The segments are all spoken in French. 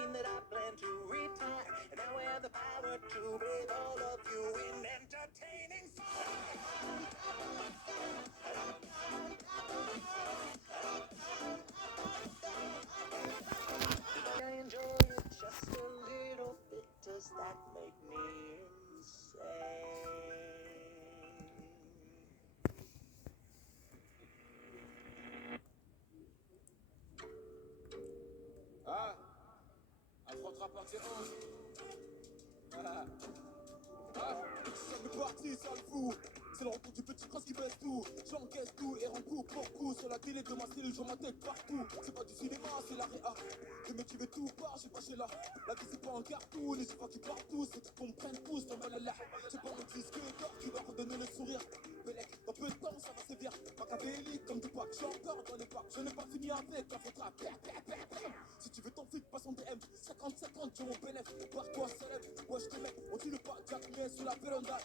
mean that I plan to retire, and now I have the power to bathe all of you in entertaining fun. I enjoy it just a little bit. Does that make me insane? Ah, affrontera partie 11. Ah, ça fait partie, ça le fout. C'est le retour du petit prince qui baisse tout. J'encaisse tout et rends coup pour coup. Sur la télé de ma cellule, je ma tête partout. C'est pas du cinéma, c'est la réa. Je me tuer tout part, j'ai pas chez là. La vie c'est pas un cartoon, et c'est pas qui partent tous. C'est qu'ils comprennent tous, ton malala. C'est pas mon disque d'or qui va redonner le sourire. Belek, dans peu de temps, ça va sévir. Machiavélique comme du pack, je suis encore dans les packs. Je n'ai pas fini avec la faudra. Si tu veux ton flic, passe en DM. 50-50, j'ai mon bénéf. Par-toi, célèbre. Ouais, je te mets. On dit le pas, Jack Mier sous la véranda.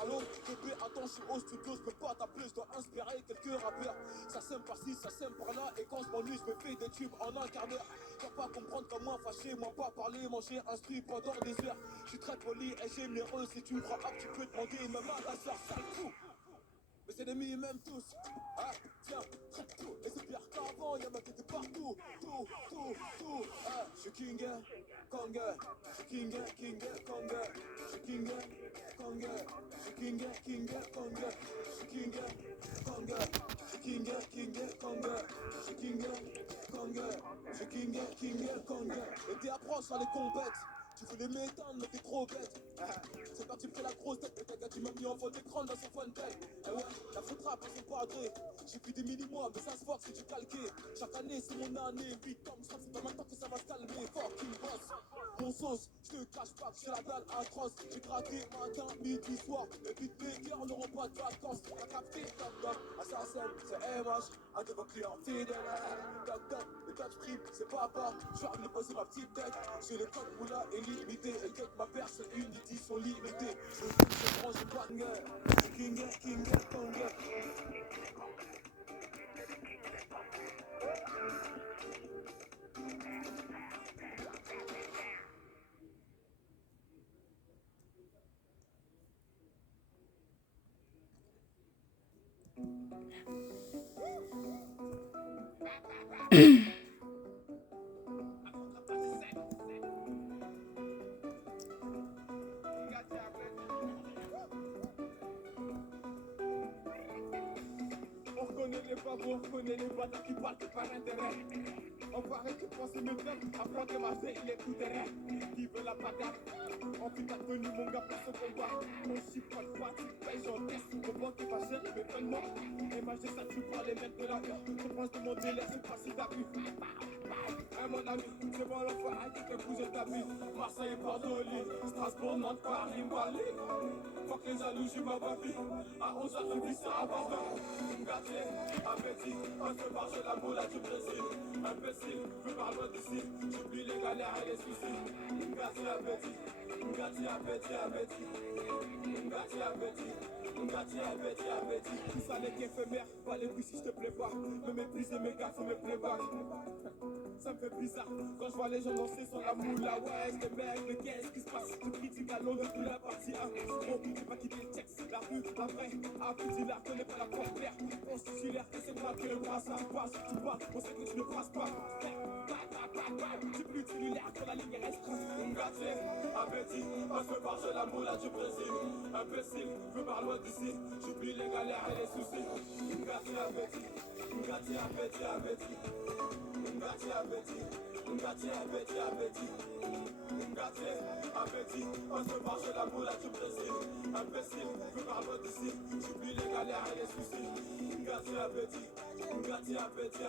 Allô, bébé, attends, je suis au studio. Je peux pas t'appeler, je dois inspirer quelques rappeurs. Ça sème par-ci, ça sème par-là. Et quand je m'ennuie, je me fais des tubes en un quart d'heure. Tu vas pas comprendre comme moi, fâché, moi pas parler, manger, instruit pendant des heures. Je suis très poli et généreux. Si tu me crois up, tu peux demander même à ta soeur, sale fou. Mais c'est des ennemis même tous. Ah, tiens, traite tout. Et c'est pire qu'avant, y'a ma tête partout. Tout. Ah, je suis King, Kong. Je suis King, Kong. Je suis King, Kong. Je suis King, Kong. Je suis King, Kong. Je suis King, Kong. Je suis King, Kong. Je suis King, Kong. Et t'es approche sur les combattes. Tu voulais m'éteindre, mais t'es trop bête. C'est quand tu fais la grosse tête, mais t'as gars qui m'a mis en fond d'écran dans son fun belle. Eh ouais, la faute rap, elles sont pas agré. J'ai pris des mini-mois, mais ça se voit que c'est du calqué. Chaque année, c'est mon année. 8 ans, c'est pas maintenant que ça va se calmer. Fucking boss, mon sauce, je te cache pas que j'ai la dalle atroce. J'ai craqué matin, midi, soir. Les beatmakers n'auront pas de vacances. T'as capté, toc toc, assassin, c'est MH. Un de vos clients fidèles. Toc toc, le catch prime, c'est papa. Je vais venir poser ma petite tête. J'ai les codes moula illimité. Et que ma personne, une édition limitée. Je branche pas de gueule. King, Kong. On reconnaît les babos, on reconnaît les bâtards qui parlent que par intérêt. On paraît que penser même bien, après que ma vie il écouterait. Qui veut la patate? En plus t'as connu mon gars pour ce combat. On chiffre pas, tu payes, j'en teste. Mon banque qui va gérer mes paiements. Et ma ça tue pas les mecs de la heure. Je pense de mon délai, c'est pas si t'as vu. Mon ami, c'est bon l'enfant, qui fait bouger ta vie. Marseille, Bordeaux, Lille, Strasbourg, Nantes, Paris, Mali. Fuck les jaloux, j'y ma vie. À 11h, je vis sur un bordel. Gâté, appétit, on se marche la boule du Brésil. Imbécile, je parle loin d'ici. J'oublie les galères et les soucis. Gâté, appétit, appétit. Gâté, appétit. Tout ça n'est qu'éphémère, pas les couilles si je te plais pas. Me mépriser mes gars, faut me playback. Ça me fait bizarre quand je vois les gens danser sur la moula. Ouais, les mecs, mais qu'est-ce qui se passe? Je critique à l'eau depuis la partie 1. Bon, j'ai pas quitté le texte, la rue, la vraie. Abutilaire, connais pas la porte claire. On se titulaire, que c'est moi que le bras ça passe. Tu parles, on sait que tu ne passes pas. Tu plus titulaire que la ligne reste. Gâté, appétit, on se marche la moula du Brésil. Imbécile, je parle loin d'ici. J'oublie les galères et les soucis. Gâté, appétit. Gâté, appétit. Gâté, appétit, on se marche la boule du Brésil. Imbécile, je parle loin d'ici. J'oublie les galères et les soucis. Gâté, appétit. Gâté, appétit.